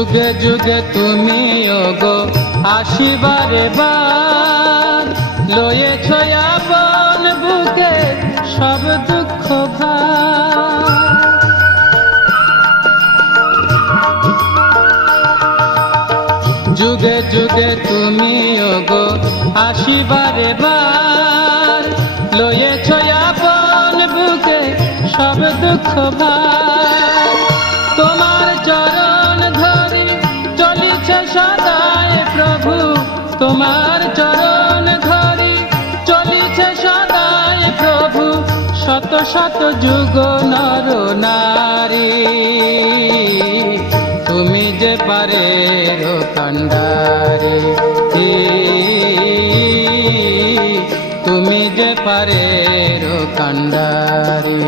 যুগে যুগে তুমি ওগো আসিবারে বার, লয়েছ আপন বুকে সব দুঃখ ভার। যুগে যুগে তুমি ওগো আসিবারে বার, লয়েছ আপন বুকে সব দুঃখ ভার। তোমার চরণ ধরি চলিছে সদায় প্রভু, তোমার চরণ ধরি চলিছে সদায় প্রভু, শত শত যুগ নর নারী। তুমি যে পারের কান্ডারি, তুমি যে পারের কান্ডারি।